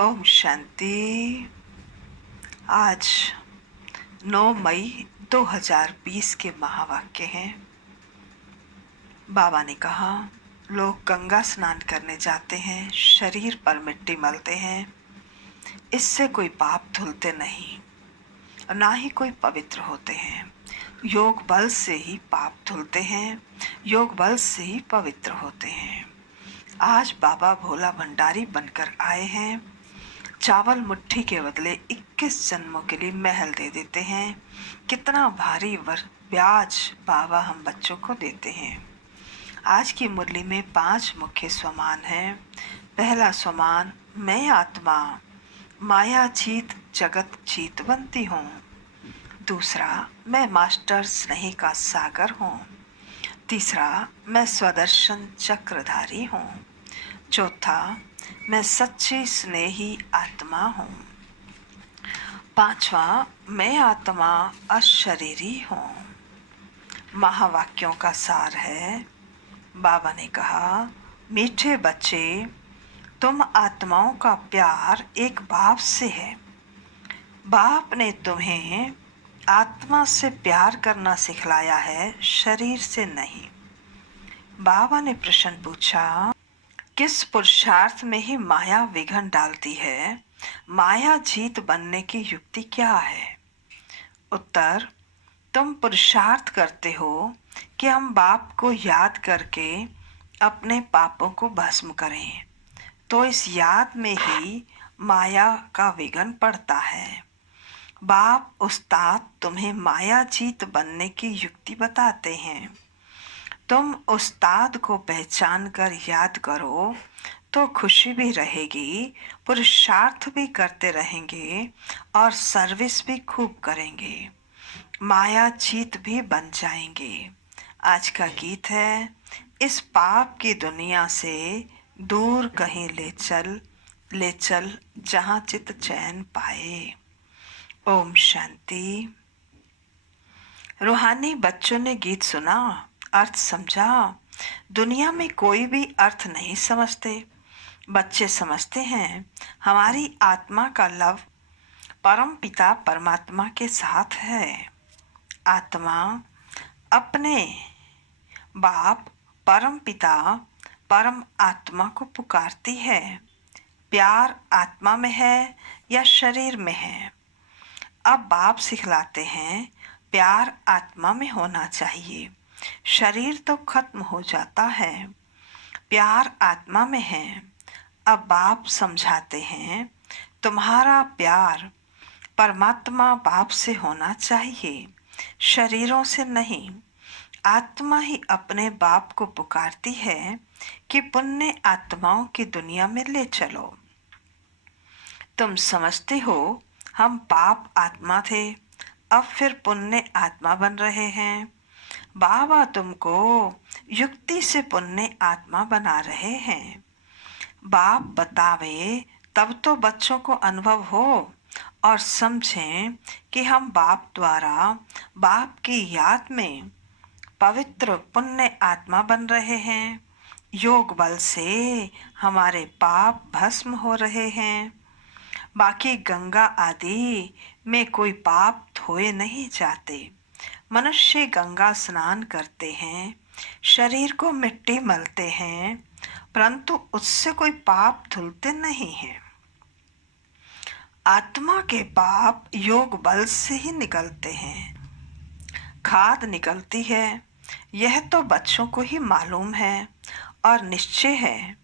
ओम शांति। आज 9 मई 2020 के महावाक्य हैं। बाबा ने कहा, लोग गंगा स्नान करने जाते हैं, शरीर पर मिट्टी मलते हैं, इससे कोई पाप धुलते नहीं और ना ही कोई पवित्र होते हैं। योग बल से ही पाप धुलते हैं, योग बल से ही पवित्र होते हैं। आज बाबा भोला भंडारी बनकर आए हैं। चावल मुट्ठी के बदले 21 जन्मों के लिए महल दे देते हैं। कितना भारी ब्याज बाबा हम बच्चों को देते हैं। आज की मुरली में 5 मुख्य स्वमान हैं। पहला स्वमान, मैं आत्मा माया जीत जगत जीत बनती हूँ। दूसरा, मैं मास्टर स्नेही का सागर हूँ। तीसरा, मैं स्वदर्शन चक्रधारी हूँ। चौथा, मैं सच्ची स्नेही आत्मा हूँ। पांचवा, मैं आत्मा अशरीरी हूँ। महावाक्यों का सार है। बाबा ने कहा, मीठे बच्चे, तुम आत्माओं का प्यार एक बाप से है। बाप ने तुम्हें आत्मा से प्यार करना सिखलाया है, शरीर से नहीं। बाबा ने प्रश्न पूछा, किस पुरुषार्थ में ही माया विघन डालती है? माया जीत बनने की युक्ति क्या है? उत्तर, तुम पुरुषार्थ करते हो कि हम बाप को याद करके अपने पापों को भस्म करें, तो इस याद में ही माया का विघन पड़ता है। बाप उस्ताद तुम्हें माया जीत बनने की युक्ति बताते हैं। तुम उस्ताद को पहचान कर याद करो तो खुशी भी रहेगी, पुरुषार्थ भी करते रहेंगे और सर्विस भी खूब करेंगे, माया जीत भी बन जाएंगे। आज का गीत है, इस पाप की दुनिया से दूर कहीं ले चल जहां चित चैन पाए। ओम शांति। रूहानी बच्चों ने गीत सुना, अर्थ समझा। दुनिया में कोई भी अर्थ नहीं समझते। बच्चे समझते हैं हमारी आत्मा का लव परम पिता परमात्मा के साथ है। आत्मा अपने बाप परम पिता परम आत्मा को पुकारती है। प्यार आत्मा में है या शरीर में है? अब बाप सिखलाते हैं, प्यार आत्मा में होना चाहिए, शरीर तो खत्म हो जाता है, प्यार आत्मा में है। अब बाप समझाते हैं, तुम्हारा प्यार परमात्मा बाप से होना चाहिए, शरीरों से नहीं। आत्मा ही अपने बाप को पुकारती है कि पुण्य आत्माओं की दुनिया में ले चलो। तुम समझते हो हम पाप आत्मा थे, अब फिर पुण्य आत्मा बन रहे हैं। बाबा तुमको युक्ति से पुण्य आत्मा बना रहे हैं। बाप बतावे तब तो बच्चों को अनुभव हो और समझें कि हम बाप द्वारा बाप की याद में पवित्र पुण्य आत्मा बन रहे हैं। योग बल से हमारे पाप भस्म हो रहे हैं। बाकी गंगा आदि में कोई पाप धोए नहीं जाते। मनुष्य गंगा स्नान करते हैं, शरीर को मिट्टी मलते हैं, परंतु उससे कोई पाप धुलते नहीं हैं। आत्मा के पाप योग बल से ही निकलते हैं। खाद निकलती है, यह तो बच्चों को ही मालूम है और निश्चय है,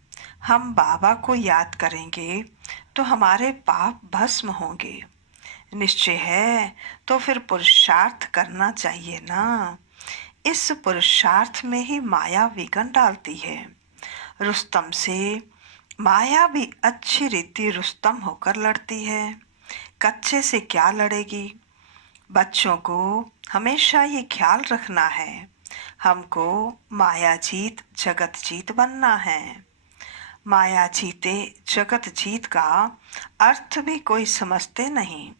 हम बाबा को याद करेंगे तो हमारे पाप भस्म होंगे। निश्चय है तो फिर पुरुषार्थ करना चाहिए ना। इस पुरुषार्थ में ही माया विघन डालती है। रुस्तम से माया भी अच्छी रीति रुस्तम होकर लड़ती है। कच्चे से क्या लड़ेगी? बच्चों को हमेशा ये ख्याल रखना है, हमको माया जीत जगत जीत बनना है। माया जीते जगत जीत का अर्थ भी कोई समझते नहीं।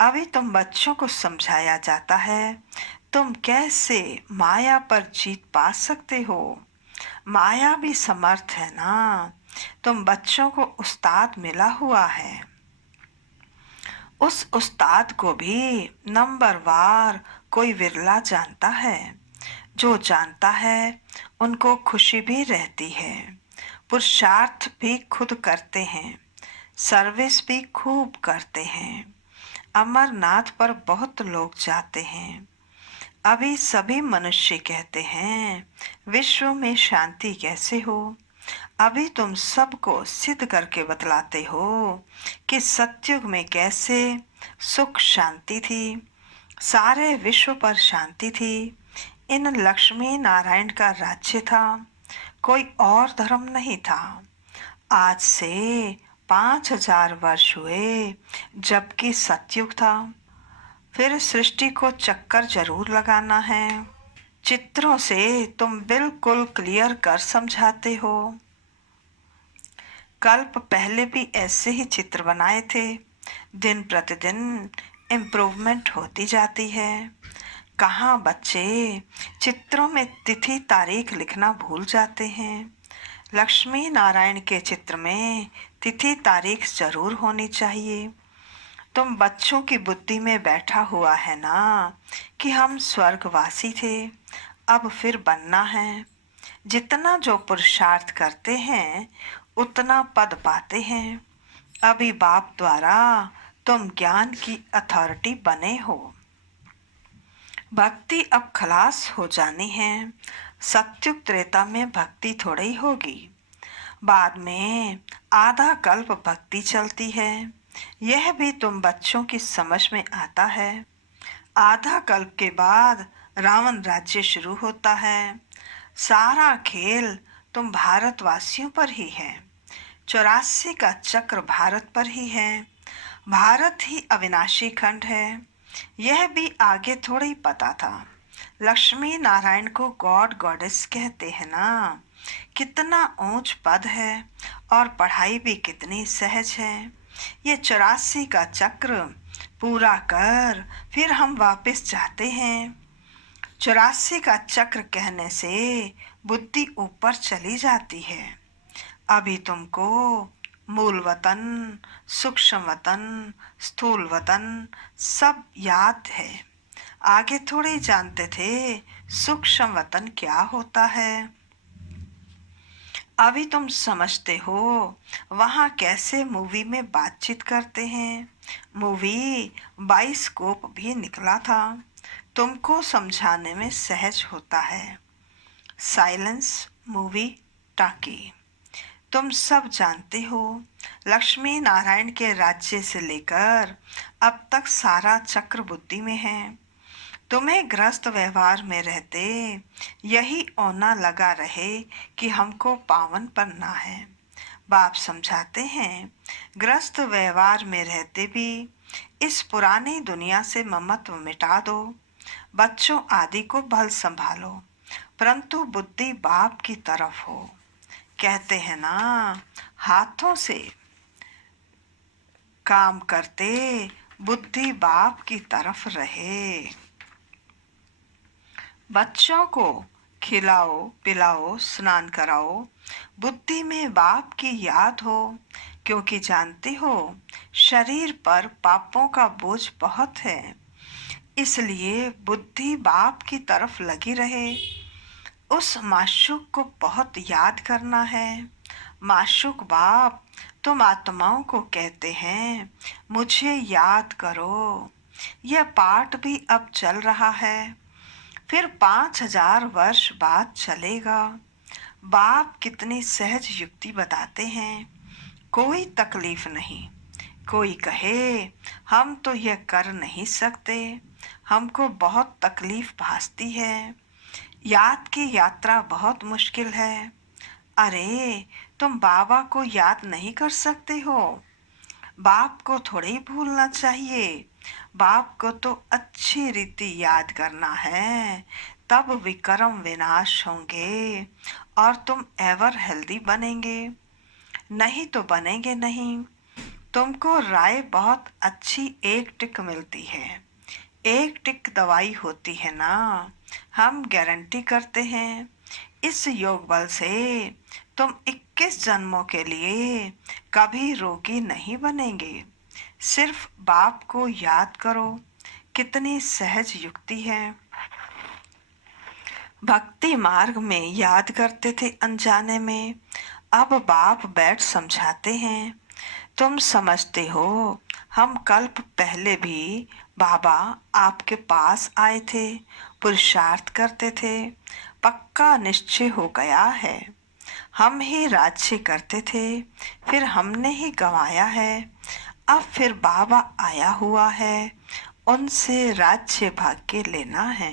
अभी तुम बच्चों को समझाया जाता है, तुम कैसे माया पर जीत पा सकते हो। माया भी समर्थ है ना। तुम बच्चों को उस्ताद मिला हुआ है, उस उस्ताद को भी नंबरवार कोई विरला जानता है। जो जानता है उनको खुशी भी रहती है, पुरुषार्थ भी खुद करते हैं, सर्विस भी खूब करते हैं। अमरनाथ पर बहुत लोग जाते हैं। अभी सभी मनुष्य कहते हैं विश्व में शांति कैसे हो। अभी तुम सबको सिद्ध करके बतलाते हो कि सतयुग में कैसे सुख शांति थी, सारे विश्व पर शांति थी। इन लक्ष्मी नारायण का राज्य था, कोई और धर्म नहीं था। आज से 5000 वर्ष हुए जबकि सतयुग था। फिर सृष्टि को चक्कर जरूर लगाना है। चित्रों से तुम बिल्कुल क्लियर कर समझाते हो। कल्प पहले भी ऐसे ही चित्र बनाए थे। दिन प्रतिदिन इम्प्रूवमेंट होती जाती है। कहाँ बच्चे चित्रों में तिथि तारीख लिखना भूल जाते हैं। लक्ष्मी नारायण के चित्र में तिथि तारीख जरूर होनी चाहिए। तुम बच्चों की बुद्धि में बैठा हुआ है ना कि हम स्वर्गवासी थे, अब फिर बनना है। जितना जो पुरुषार्थ करते हैं उतना पद पाते हैं। अभी बाप द्वारा तुम ज्ञान की अथॉरिटी बने हो। भक्ति अब खलास हो जानी है। सत्युग त्रेता में भक्ति थोड़ी होगी, बाद में आधा कल्प भक्ति चलती है। यह भी तुम बच्चों की समझ में आता है। आधा कल्प के बाद रावण राज्य शुरू होता है। सारा खेल तुम भारतवासियों पर ही है। 84 का चक्र भारत पर ही है। भारत ही अविनाशी खंड है। यह भी आगे थोड़ा ही पता था। लक्ष्मी नारायण को गॉड गॉडेस कहते हैं ना। कितना ऊंच पद है और पढ़ाई भी कितनी सहज है। ये 84 का चक्र पूरा कर फिर हम वापस जाते हैं। 84 का चक्र कहने से बुद्धि ऊपर चली जाती है। अभी तुमको मूल वतन, सूक्ष्म वतन, स्थूल वतन सब याद है। आगे थोड़े जानते थे सूक्ष्म वतन क्या होता है। अभी तुम समझते हो वहाँ कैसे मूवी में बातचीत करते हैं। मूवी बाइस्कोप भी निकला था, तुमको समझाने में सहज होता है। साइलेंस मूवी टाकी तुम सब जानते हो। लक्ष्मी नारायण के राज्य से लेकर अब तक सारा चक्र बुद्धि में है। तुम्हें गृहस्थ व्यवहार में रहते यही औना लगा रहे कि हमको पावन बनना है। बाप समझाते हैं गृहस्थ व्यवहार में रहते भी इस पुरानी दुनिया से ममत्व मिटा दो। बच्चों आदि को भल संभालो, परंतु बुद्धि बाप की तरफ हो। कहते हैं ना हाथों से काम करते बुद्धि बाप की तरफ रहे। बच्चों को खिलाओ पिलाओ स्नान कराओ, बुद्धि में बाप की याद हो। क्योंकि जानते हो शरीर पर पापों का बोझ बहुत है, इसलिए बुद्धि बाप की तरफ लगी रहे। उस माशूक को बहुत याद करना है। माशूक बाप तुम आत्माओं को कहते हैं मुझे याद करो। यह पाठ भी अब चल रहा है, फिर 5000 वर्ष बाद चलेगा। बाप कितनी सहज युक्ति बताते हैं, कोई तकलीफ नहीं। कोई कहे हम तो यह कर नहीं सकते, हमको बहुत तकलीफ भासती है, याद की यात्रा बहुत मुश्किल है। अरे तुम बाबा को याद नहीं कर सकते हो, बाप को थोड़ी भूलना चाहिए। बाप को तो अच्छी रीति याद करना है, तब विक्रम विनाश होंगे और तुम एवर हेल्दी बनेंगे। नहीं तो बनेंगे नहीं। तुमको राय बहुत अच्छी एक टिक मिलती है। एक टिक दवाई होती है ना। हम गारंटी करते हैं इस योग बल से तुम 21 जन्मों के लिए कभी रोगी नहीं बनेंगे। सिर्फ बाप को याद करो। कितनी सहज युक्ति है। भक्ति मार्ग में याद करते थे अनजाने में, अब बाप बैठ समझाते हैं। तुम समझते हो हम कल्प पहले भी बाबा आपके पास आए थे, पुरुषार्थ करते थे, पक्का निश्चय हो गया है। हम ही राज्य करते थे, फिर हमने ही गंवाया है। अब फिर बाबा आया हुआ है, उनसे राज्य भाग्य लेना है।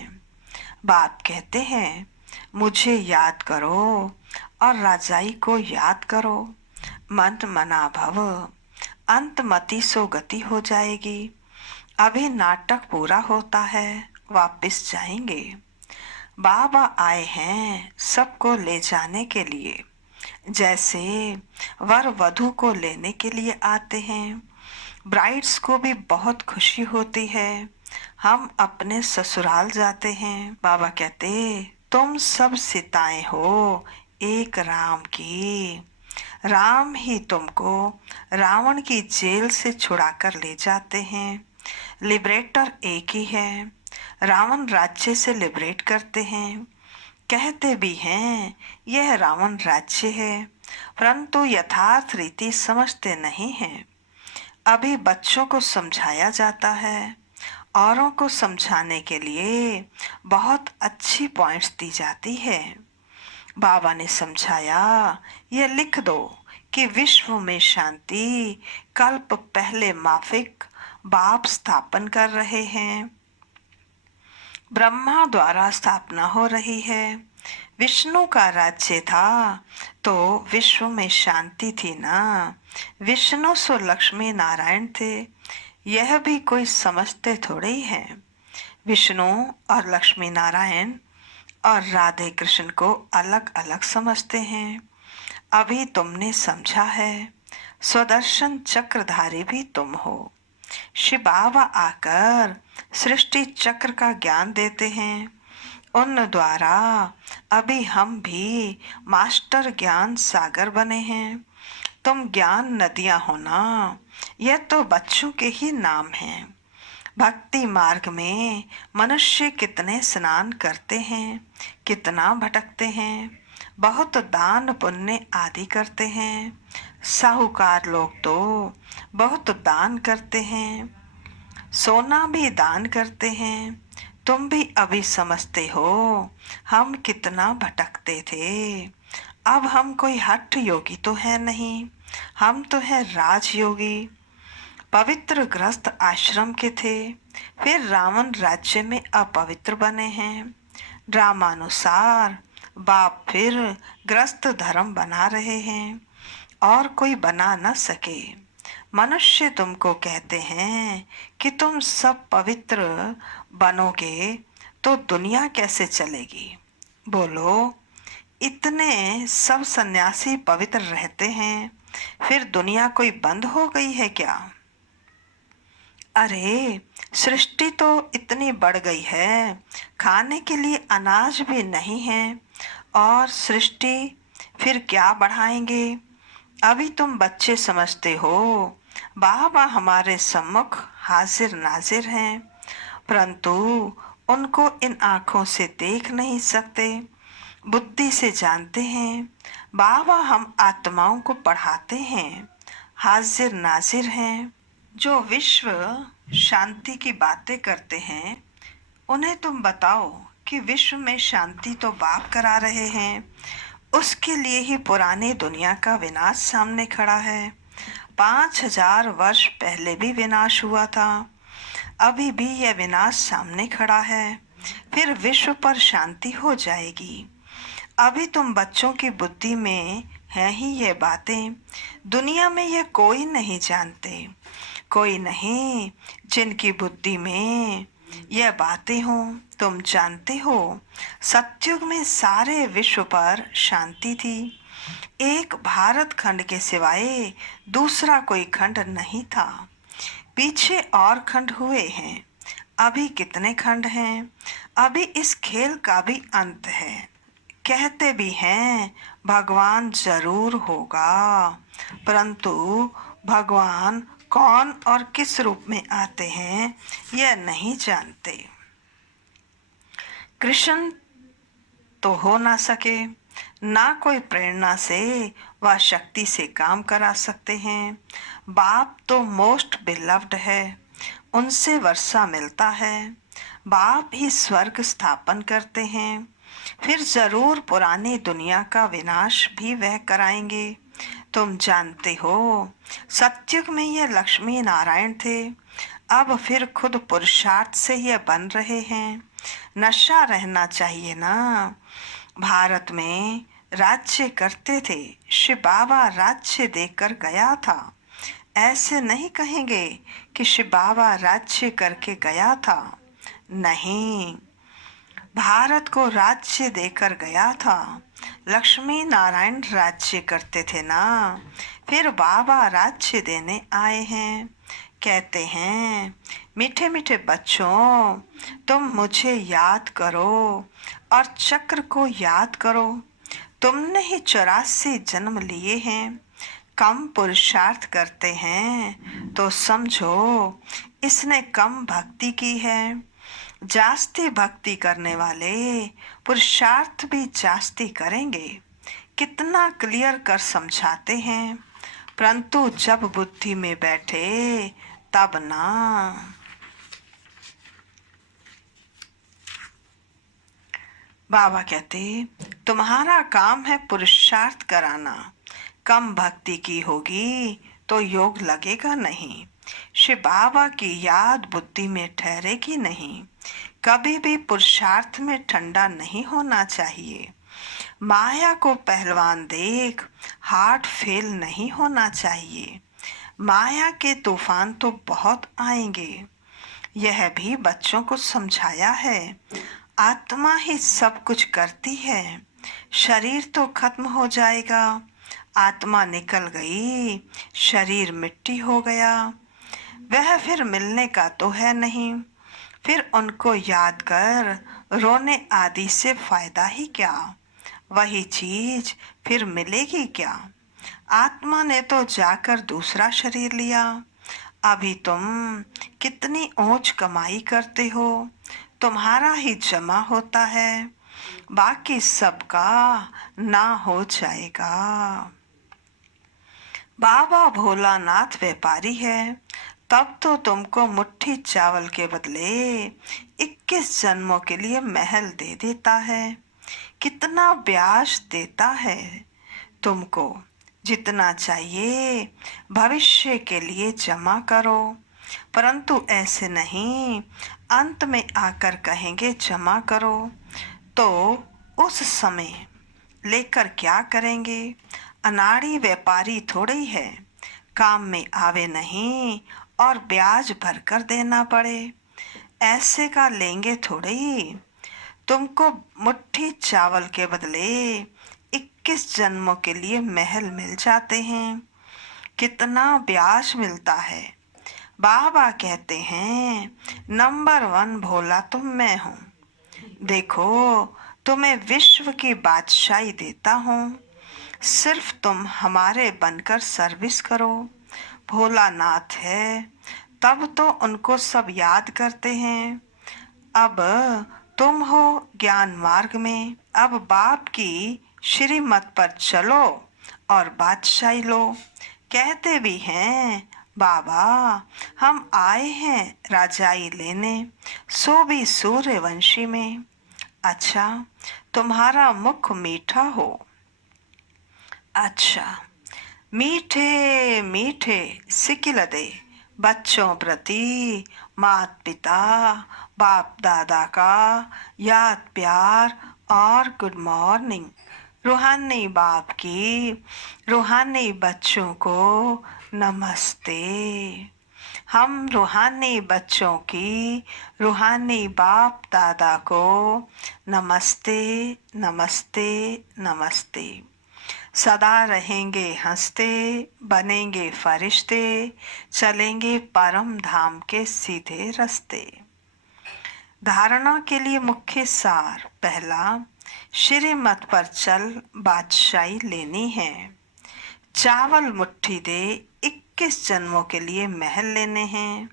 बाप कहते हैं मुझे याद करो और राजाई को याद करो। मन मना भव, अंत मति सो गति हो जाएगी। अभी नाटक पूरा होता है, वापस जाएंगे। बाबा आए हैं सबको ले जाने के लिए, जैसे वर वधू को लेने के लिए आते हैं। ब्राइड्स को भी बहुत खुशी होती है। हम अपने ससुराल जाते हैं। बाबा कहते तुम सब सीताएं हो एक राम की। राम ही तुमको रावण की जेल से छुड़ाकर ले जाते हैं। लिबरेटर एक ही है। रावण राज्य से लिबरेट करते हैं। कहते भी हैं यह रावण राज्य है, परंतु यथार्थ रीति समझते नहीं हैं। अभी बच्चों को समझाया जाता है। औरों को समझाने के लिए बहुत अच्छी पॉइंट्स दी जाती है। बाबा ने समझाया, ये लिख दो कि विश्व में शांति कल्प पहले माफिक बाप स्थापन कर रहे हैं। ब्रह्मा द्वारा स्थापना हो रही है। विष्णु का राज्य था तो विश्व में शांति थी ना। विष्णु सो लक्ष्मी नारायण थे, यह भी कोई समझते थोड़े ही हैं। विष्णु और लक्ष्मी नारायण और राधे कृष्ण को अलग अलग समझते हैं। अभी तुमने समझा है। स्वदर्शन चक्रधारी भी तुम हो। शिव बाबा आकर सृष्टि चक्र का ज्ञान देते हैं। उन द्वारा अभी हम भी मास्टर ज्ञान सागर बने हैं। तुम ज्ञान नदियां हो ना, यह तो बच्चों के ही नाम हैं। भक्ति मार्ग में मनुष्य कितने स्नान करते हैं, कितना भटकते हैं, बहुत दान पुण्य आदि करते हैं। साहूकार लोग तो बहुत दान करते हैं, सोना भी दान करते हैं। तुम भी अभी समझते हो हम कितना भटकते थे। अब हम कोई हठ योगी तो है नहीं, हम तो है राजयोगी। पवित्र ग्रस्त आश्रम के थे, फिर रावण राज्य में अपवित्र बने हैं। ड्रामानुसार बाप फिर ग्रस्त धर्म बना रहे हैं और कोई बना न सके। मनुष्य तुमको कहते हैं कि तुम सब पवित्र बनोगे तो दुनिया कैसे चलेगी। बोलो, इतने सब सन्यासी पवित्र रहते हैं, फिर दुनिया कोई बंद हो गई है क्या। अरे सृष्टि तो इतनी बढ़ गई है, खाने के लिए अनाज भी नहीं है, और सृष्टि फिर क्या बढ़ाएंगे। अभी तुम बच्चे समझते हो बाबा हमारे सम्मुख हाजिर नाजिर हैं, परंतु उनको इन आँखों से देख नहीं सकते, बुद्धि से जानते हैं। बाबा हम आत्माओं को पढ़ाते हैं, हाजिर नाजिर हैं। जो विश्व शांति की बातें करते हैं उन्हें तुम बताओ कि विश्व में शांति तो बाप करा रहे हैं। उसके लिए ही पुरानी दुनिया का विनाश सामने खड़ा है। 5000 वर्ष पहले भी विनाश हुआ था, अभी भी यह विनाश सामने खड़ा है। फिर विश्व पर शांति हो जाएगी। अभी तुम बच्चों की बुद्धि में है ही ये बातें, दुनिया में ये कोई नहीं जानते। कोई नहीं जिनकी बुद्धि में यह बातें हों। तुम जानते हो सतयुग में सारे विश्व पर शांति थी। एक भारत खंड के सिवाय दूसरा कोई खंड नहीं था। पीछे और खंड हुए हैं, अभी कितने खंड हैं। अभी इस खेल का भी अंत है। कहते भी हैं भगवान जरूर होगा, परंतु भगवान कौन और किस रूप में आते हैं यह नहीं जानते। कृष्ण तो हो ना सके, ना कोई प्रेरणा से व शक्ति से काम करा सकते हैं। बाप तो मोस्ट बिलव्ड है, उनसे वर्षा मिलता है। बाप ही स्वर्ग स्थापन करते हैं, फिर जरूर पुरानी दुनिया का विनाश भी वह कराएंगे। तुम जानते हो सतयुग में ये लक्ष्मी नारायण थे, अब फिर खुद पुरुषार्थ से ये बन रहे हैं। नशा रहना चाहिए ना। भारत में राज्य करते थे, शिव बाबा राज्य देकर गया था। ऐसे नहीं कहेंगे कि शिव बाबा राज्य करके गया था, नहीं, भारत को राज्य देकर गया था। लक्ष्मी नारायण राज्य करते थे ना, फिर बाबा राज्य देने आए हैं। कहते हैं मीठे मीठे बच्चों, तुम मुझे याद करो और चक्र को याद करो। तुमने ही 84 जन्म लिए हैं। कम पुरुषार्थ करते हैं तो समझो इसने कम भक्ति की है। जास्ती भक्ति करने वाले पुरुषार्थ भी जास्ती करेंगे। कितना क्लियर कर समझाते हैं, परंतु जब बुद्धि में बैठे तब ना। बाबा कहते तुम्हारा काम है पुरुषार्थ कराना। कम भक्ति की होगी तो योग लगेगा नहीं। शिव बाबा की याद बुद्धि में ठहरेगी नहीं। कभी भी पुरुषार्थ में ठंडा नहीं होना चाहिए। माया को पहलवान देख हार्ट फेल नहीं होना चाहिए। माया के तूफान तो बहुत आएंगे, यह भी बच्चों को समझाया है। आत्मा ही सब कुछ करती है। शरीर तो खत्म हो जाएगा, आत्मा निकल गई, शरीर मिट्टी हो गया, वह फिर मिलने का तो है नहीं। फिर उनको याद कर रोने आदि से फायदा ही क्या। वही चीज फिर मिलेगी क्या। आत्मा ने तो जाकर दूसरा शरीर लिया। अभी तुम कितनी ऊंच कमाई करते हो, तुम्हारा ही जमा होता है, बाकी सबका ना हो जाएगा। बाबा भोलानाथ व्यापारी है, तब तो तुमको मुट्ठी चावल के बदले 21 जन्मों के लिए महल दे देता है। कितना ब्याज देता है तुमको। जितना चाहिए भविष्य के लिए जमा करो, परंतु ऐसे नहीं अंत में आकर कहेंगे जमा करो, तो उस समय लेकर क्या करेंगे। अनाड़ी व्यापारी थोड़े ही है, काम में आवे नहीं और ब्याज भरकर देना पड़े, ऐसे का लेंगे थोड़े ही। तुमको मुट्ठी चावल के बदले 21 जन्मों के लिए महल मिल जाते हैं। कितना ब्याज मिलता है। बाबा कहते हैं नंबर 1 भोला तो मैं हूँ। देखो तुम्हें विश्व की बादशाही देता हूँ, सिर्फ तुम हमारे बनकर सर्विस करो। भोलानाथ है तब तो उनको सब याद करते हैं। अब तुम हो ज्ञान मार्ग में, अब बाप की श्रीमत पर चलो और बादशाही लो। कहते भी हैं बाबा हम आए हैं राजाई लेने, सो भी सूर्यवंशी में। अच्छा तुम्हारा मुख मीठा हो। अच्छा मीठे मीठे सिकिलदे बच्चों प्रति मात पिता बाप दादा का याद प्यार और गुड मॉर्निंग। रूहानी बाप की रूहानी बच्चों को नमस्ते। हम रूहानी बच्चों की रूहानी बाप दादा को नमस्ते नमस्ते नमस्ते। सदा रहेंगे हंसते, बनेंगे फरिश्ते, चलेंगे परम धाम के सीधे रास्ते। धारणा के लिए मुख्य सार। पहला, श्रीमत पर चल बादशाही लेनी है। चावल मुट्ठी दे 21 जन्मों के लिए महल लेने हैं।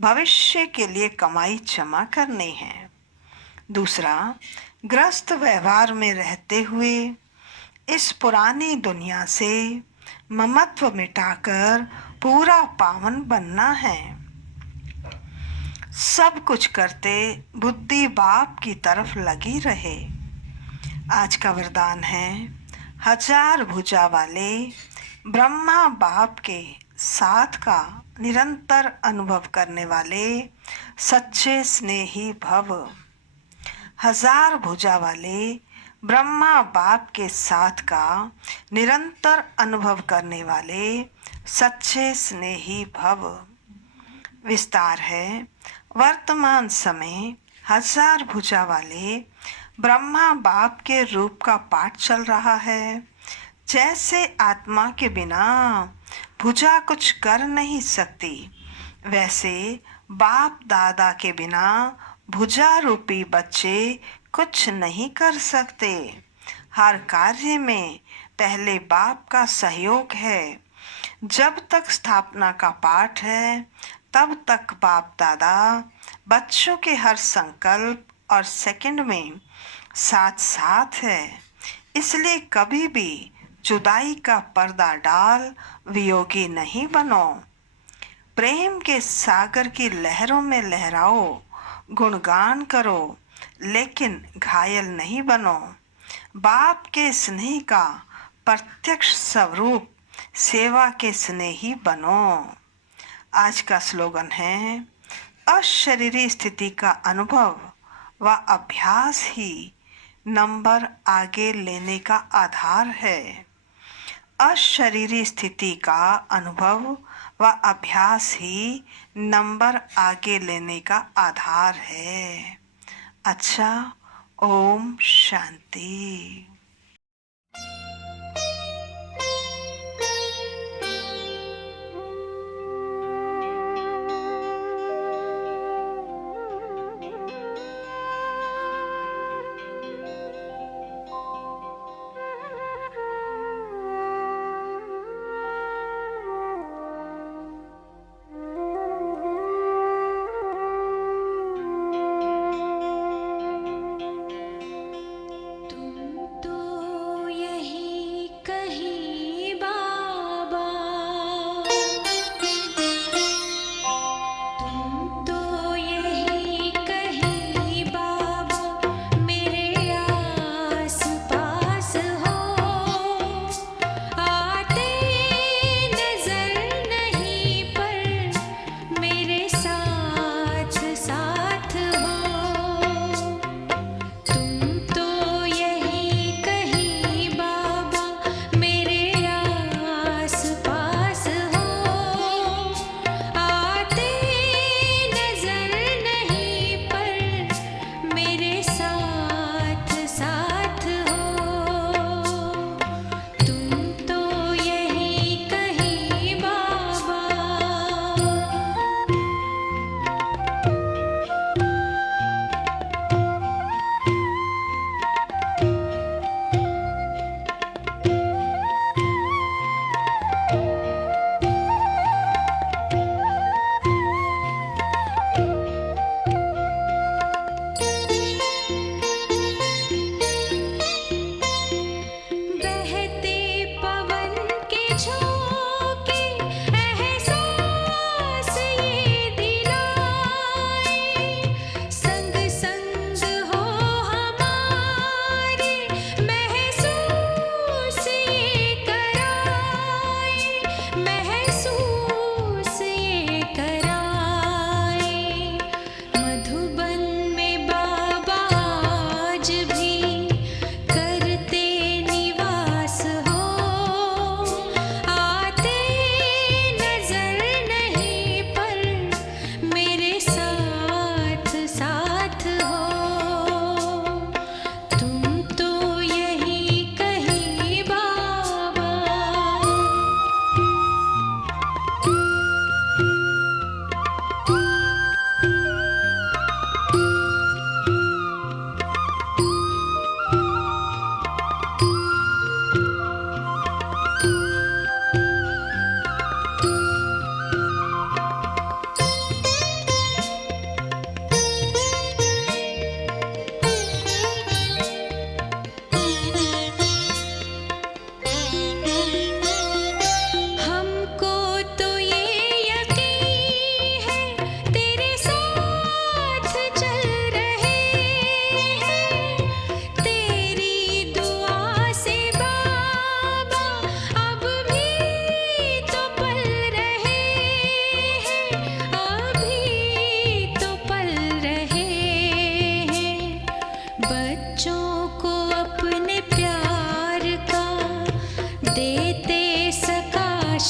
भविष्य के लिए कमाई जमा करनी है। दूसरा, ग्रस्त व्यवहार में रहते हुए इस पुरानी दुनिया से ममत्व मिटाकर पूरा पावन बनना है। सब कुछ करते बुद्धि बाप की तरफ लगी रहे। आज का वरदान है, 1000 भुजा वाले ब्रह्मा बाप के साथ का निरंतर अनुभव करने वाले सच्चे स्नेही भव। 1000 भुजा वाले ब्रह्मा बाप के साथ का निरंतर अनुभव करने वाले सच्चे स्नेही भव। विस्तार है, वर्तमान समय 1000 भुजा वाले ब्रह्मा बाप के रूप का पाठ चल रहा है। जैसे आत्मा के बिना भुजा कुछ कर नहीं सकती, वैसे बाप दादा के बिना भुजा रूपी बच्चे कुछ नहीं कर सकते। हर कार्य में पहले बाप का सहयोग है। जब तक स्थापना का पाठ है, तब तक बाप दादा बच्चों के हर संकल्प और सेकंड में साथ साथ है। इसलिए कभी भी जुदाई का पर्दा डाल वियोगी नहीं बनो। प्रेम के सागर की लहरों में लहराओ, गुणगान करो, लेकिन घायल नहीं बनो। बाप के स्नेह का प्रत्यक्ष स्वरूप सेवा के स्नेही बनो। आज का स्लोगन है, अशरीरी स्थिति का अनुभव व अभ्यास ही नंबर आगे लेने का आधार है। अशरीरी स्थिति का अनुभव व अभ्यास ही नंबर आगे लेने का आधार है। अच्छा, ओम शांति। तुम तो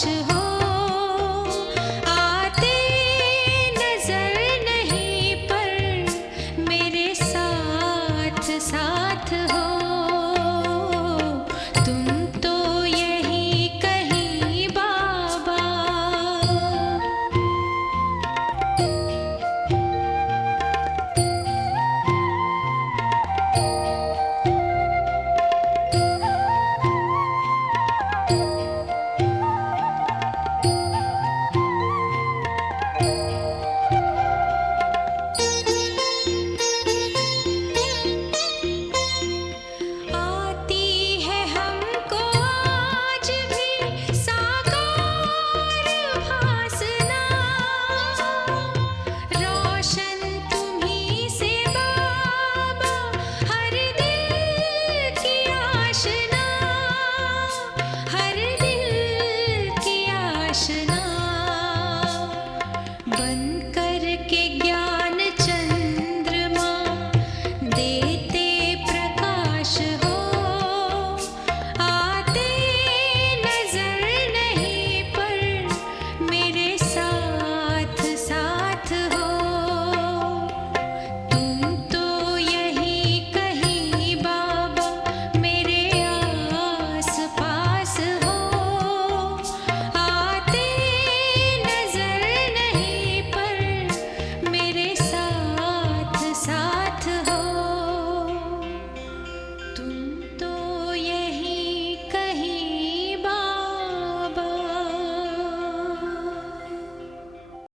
खुश हो